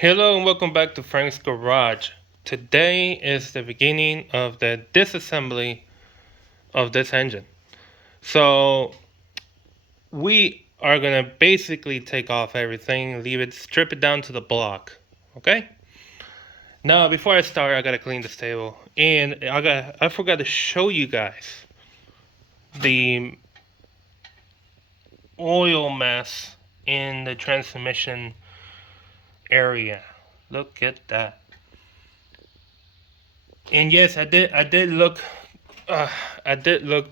Hello and welcome back to Frank's Garage. Today is the beginning of the disassembly of this engine. So we are gonna basically take off everything, leave it, strip it down to the block. Okay? Now before I start, I gotta clean this table. And I forgot to show you guys the oil mess in the transmission area. Look at that. And yes, I did look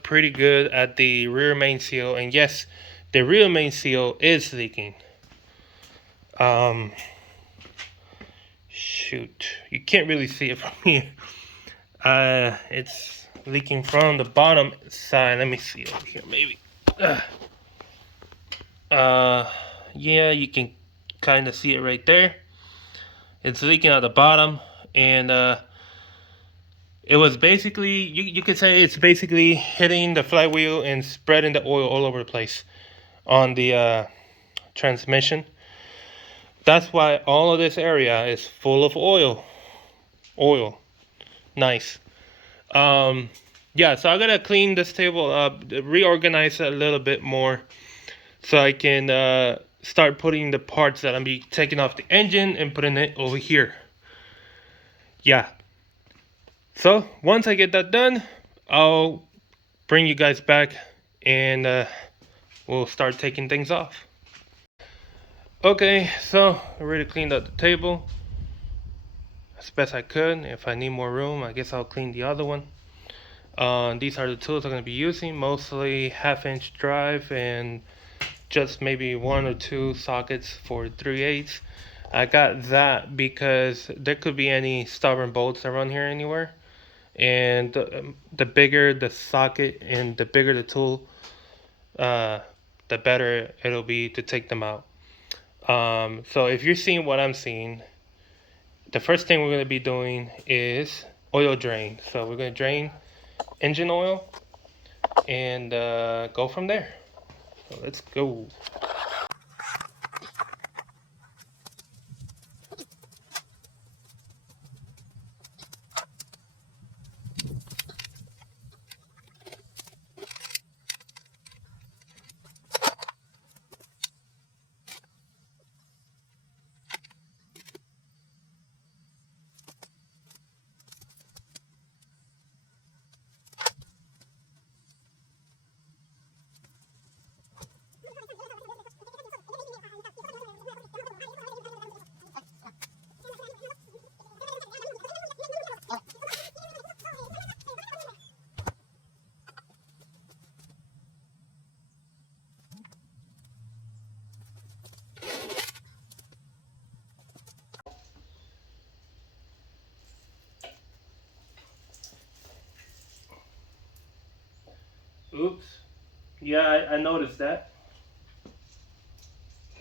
pretty good at the rear main seal, and yes, the rear main seal is leaking. Shoot, you can't really see it from here. It's leaking from the bottom side. Let me see over here, maybe. Yeah, you can kind of see it right there. It's leaking at the bottom, and it was basically, you could say it's basically hitting the flywheel and spreading the oil all over the place on the transmission. That's why all of this area is full of oil. Nice. Yeah, so I gotta clean this table up, reorganize it a little bit more, so I can start putting the parts that I'm be taking off the engine and putting it over here. Yeah. So once I get that done, I'll bring you guys back and we'll start taking things off. Okay, so I already cleaned up the table as best I could. If I need more room, I guess I'll clean the other one. These are the tools I'm going to be using, mostly 1/2-inch drive and just maybe 1 or 2 sockets for 3/8. I got that because there could be any stubborn bolts around here anywhere, and the bigger the socket and the bigger the tool, the better it'll be to take them out. So if you're seeing what I'm seeing, the first thing we're going to be doing is oil drain. So we're going to drain engine oil and go from there. So let's go. Oops. Yeah, I noticed that.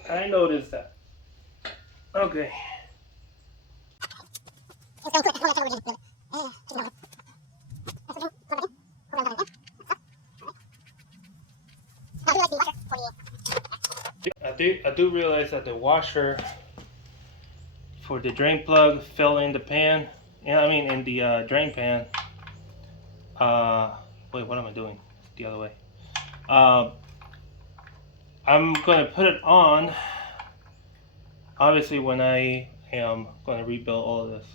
I noticed that. Okay. I do realize that the washer for the drain plug fell in the pan. Yeah, I mean in the drain pan. Wait, what am I doing? The other way. Uh, I'm going to put it on, obviously, when I am going to rebuild all of this.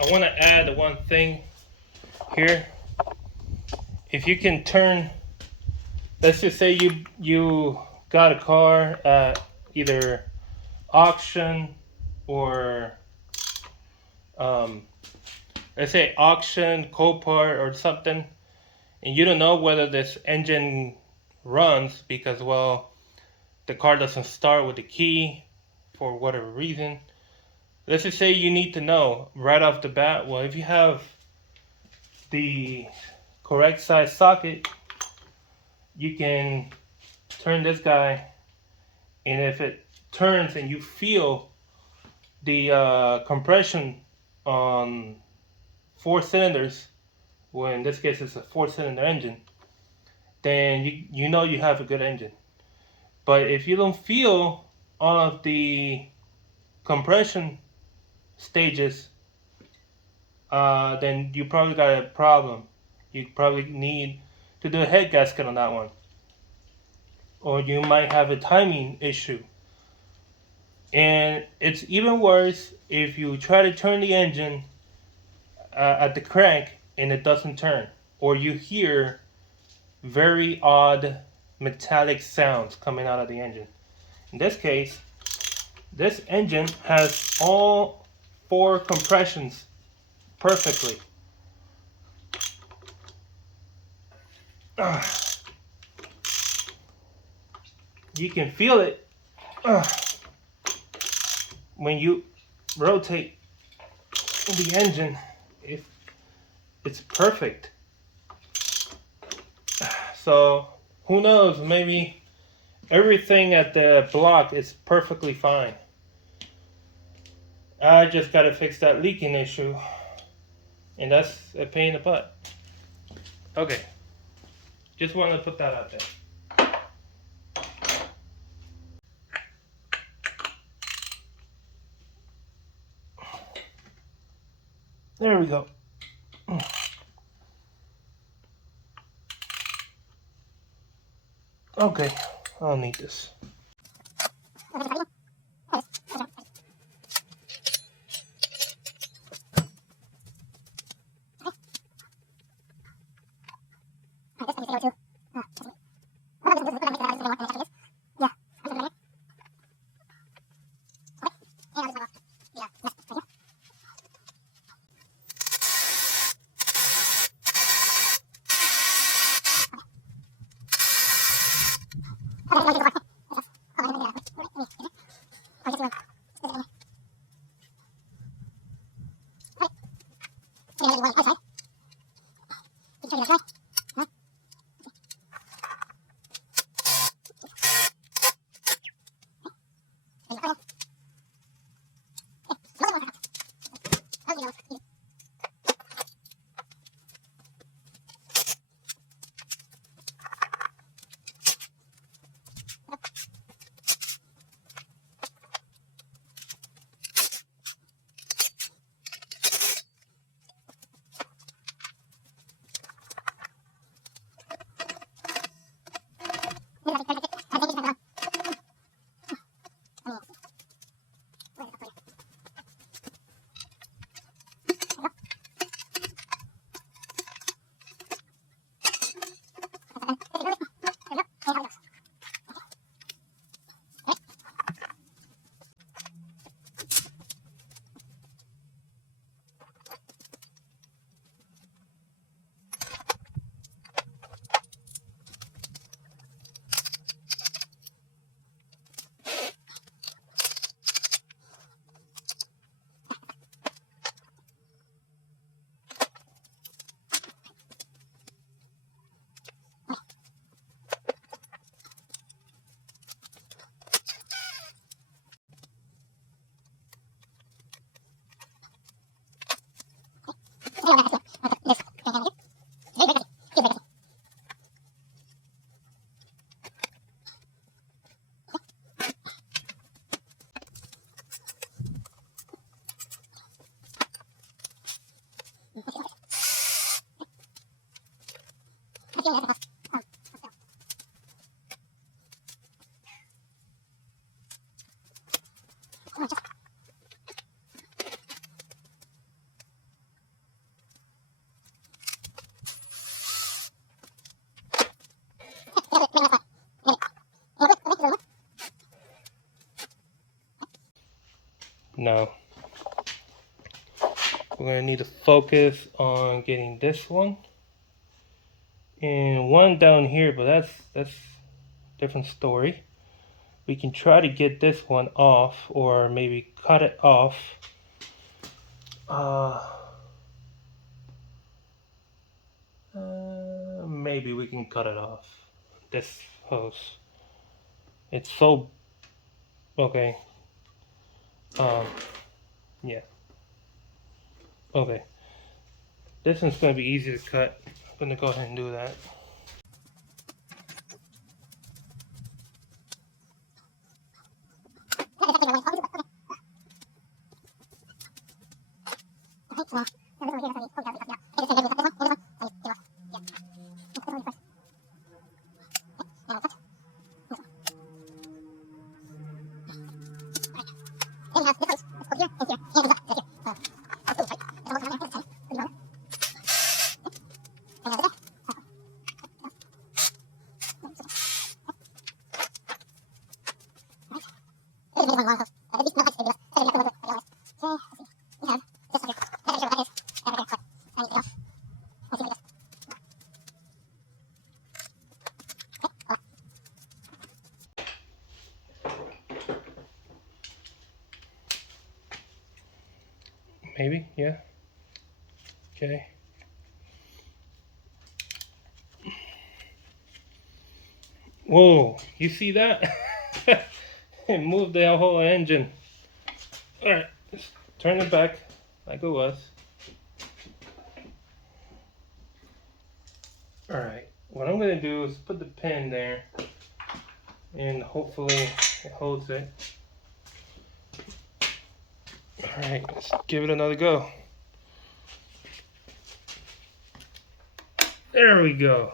I want to add one thing here. If you can turn, let's just say you got a car at either auction or let's say auction, Copart or something, and you don't know whether this engine runs because, well, the car doesn't start with the key for whatever reason. Let's just say you need to know right off the bat. Well, if you have the correct size socket, you can turn this guy, and if it turns and you feel the compression on 4 cylinders, well, in this case it's a 4-cylinder engine, then you know you have a good engine. But if you don't feel all of the compression stages, then you probably got a problem. You probably need to do a head gasket on that one, or you might have a timing issue. And it's even worse if you try to turn the engine at the crank and it doesn't turn, or you hear very odd metallic sounds coming out of the engine. In this case, this engine has all 4 compressions perfectly. You can feel it when you rotate the engine. It's perfect. So who knows, maybe everything at the block is perfectly fine. I just gotta fix that leaking issue, and that's a pain in the butt. Okay, just wanted to put that out there. There we go. Okay, I don't need this. No. We're going to need to focus on getting this one. And one down here, but that's different story. We can try to get this one off, or maybe cut it off. Maybe we can cut it off. This hose. It's so okay. Yeah. Okay. This one's gonna be easy to cut. I'm gonna go ahead and do that. Maybe, yeah. Okay. Whoa, you see that? It moved the whole engine. Alright, let's turn it back like it was. Alright, what I'm gonna do is put the pin there and hopefully it holds it. Alright, let's give it another go. There we go.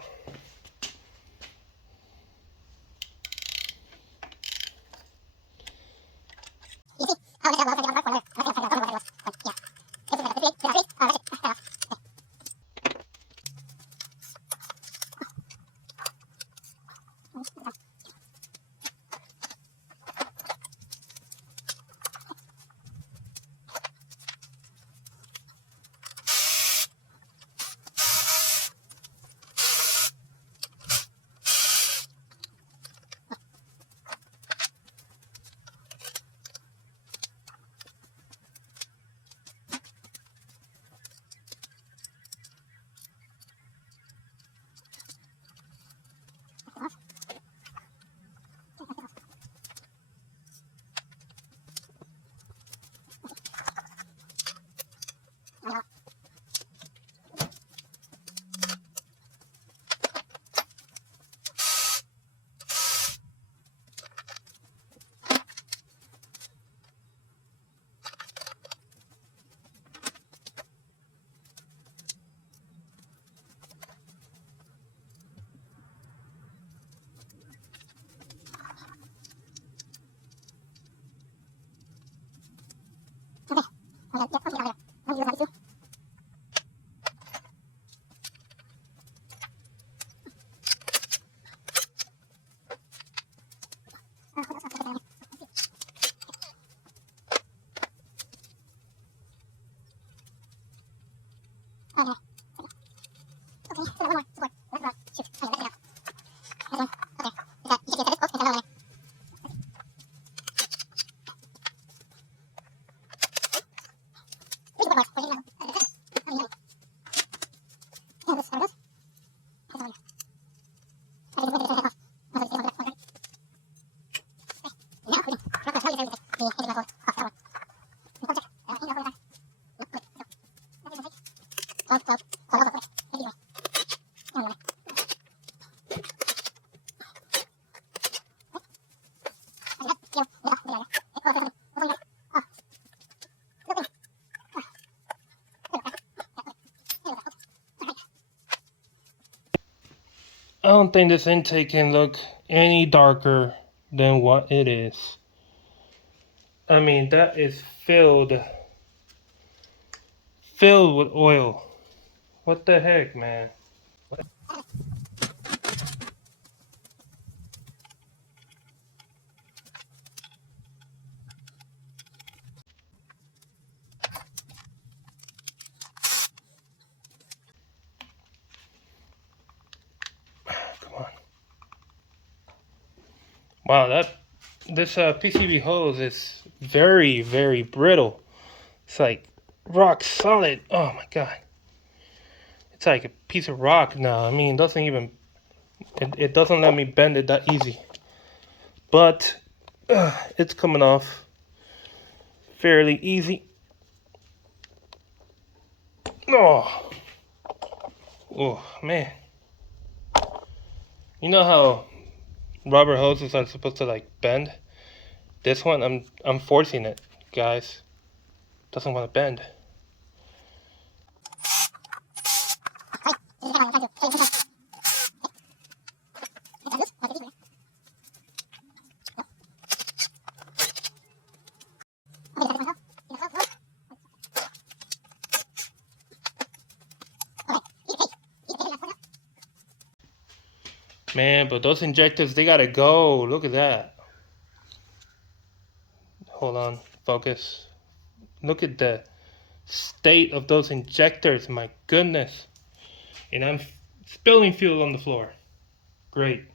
I don't think this intake can look any darker than what it is. I mean, that is filled with oil. What the heck, man? Wow, this PCB hose is very, very brittle. It's like rock solid. Oh my god. It's like a piece of rock now. I mean, it doesn't even, it doesn't let me bend it that easy. But it's coming off fairly easy. Oh, oh man. You know how rubber hoses are supposed to like bend? This one, I'm forcing it, guys. Doesn't want to bend. Man, but those injectors, they gotta go. Look at that. Hold on, focus. Look at the state of those injectors, my goodness. And I'm spilling fuel on the floor. Great.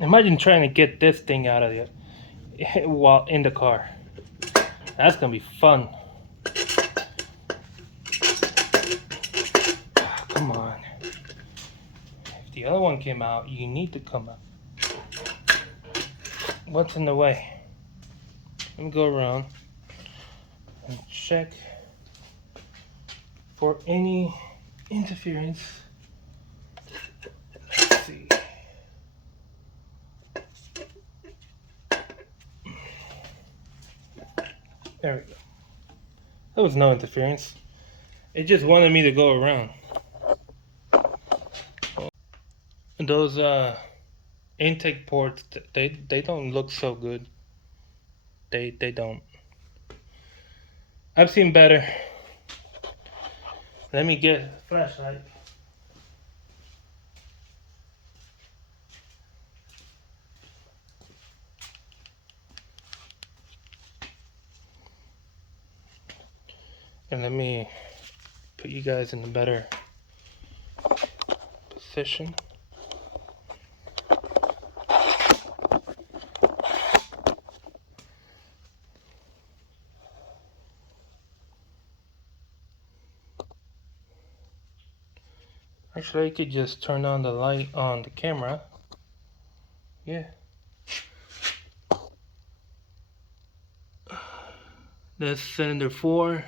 Imagine trying to get this thing out of there while in the car. That's gonna be fun. the other one came out, you need to come out. What's in the way? Let me go around and check for any interference. Let's see. There we go. There was no interference. It just wanted me to go around. Those intake ports, they don't look so good. They don't. I've seen better. Let me get a flashlight. And let me put you guys in a better position. Actually, I could just turn on the light on the camera. Yeah. That's cylinder 4,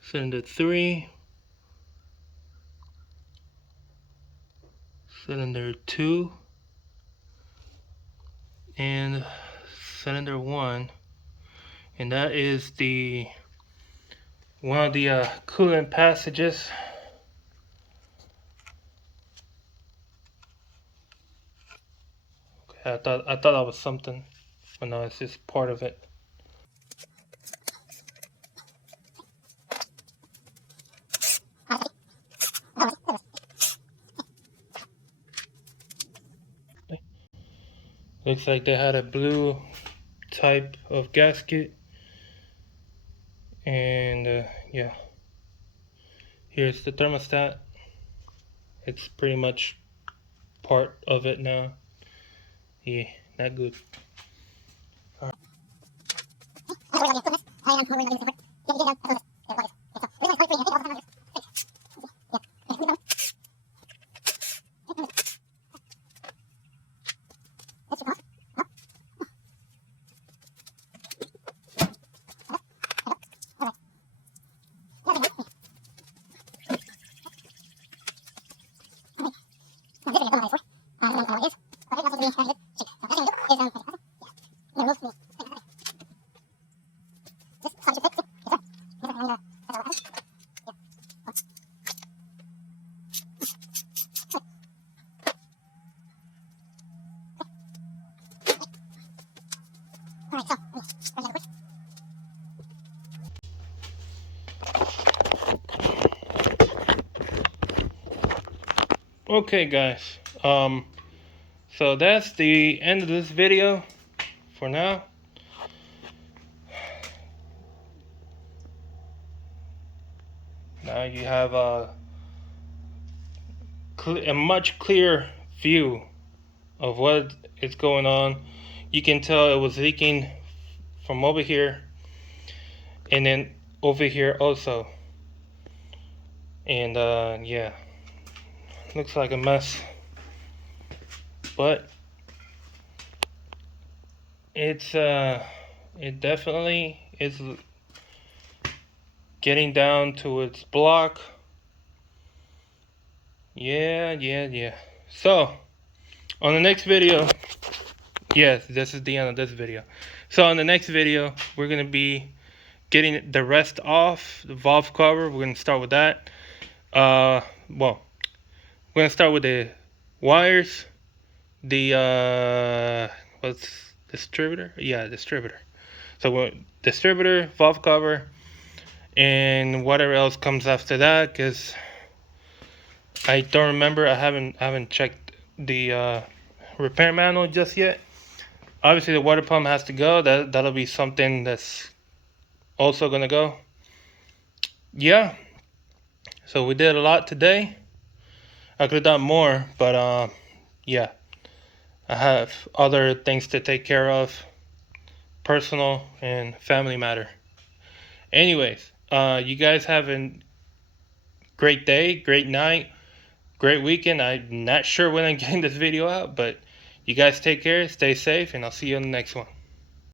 cylinder 3, cylinder 2, and cylinder 1. And that is the one of the coolant passages. Okay, I thought that was something, but no, it's just part of it. Looks like they had a blue type of gasket, and yeah, here's the thermostat. It's pretty much part of it now. Yeah, not good. Okay guys, so that's the end of this video for now. Now you have a much clearer view of what is going on. You can tell it was leaking from over here and then over here also. And yeah, looks like a mess, but it's it definitely is getting down to its block. Yeah. So on the next video, yes, this is the end of this video. So on the next video, we're gonna be getting the rest off the valve cover. We're gonna start with that. Well, we're gonna start with the wires, the what's distributor? Yeah, distributor. So we're distributor, valve cover, and whatever else comes after that, because I don't remember. I haven't checked the repair manual just yet. Obviously, the water pump has to go. That'll be something that's also gonna go. Yeah. So we did a lot today. I could have done more, but yeah, I have other things to take care of, personal and family matter. Anyways, you guys have a great day, great night, great weekend. I'm not sure when I'm getting this video out, but you guys take care, stay safe, and I'll see you on the next one.